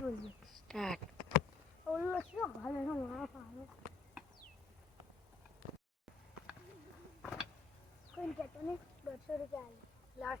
Stack. Oh, you're so hard. I don't want to find it. Couldn't get any. Don't show the gallery. Last.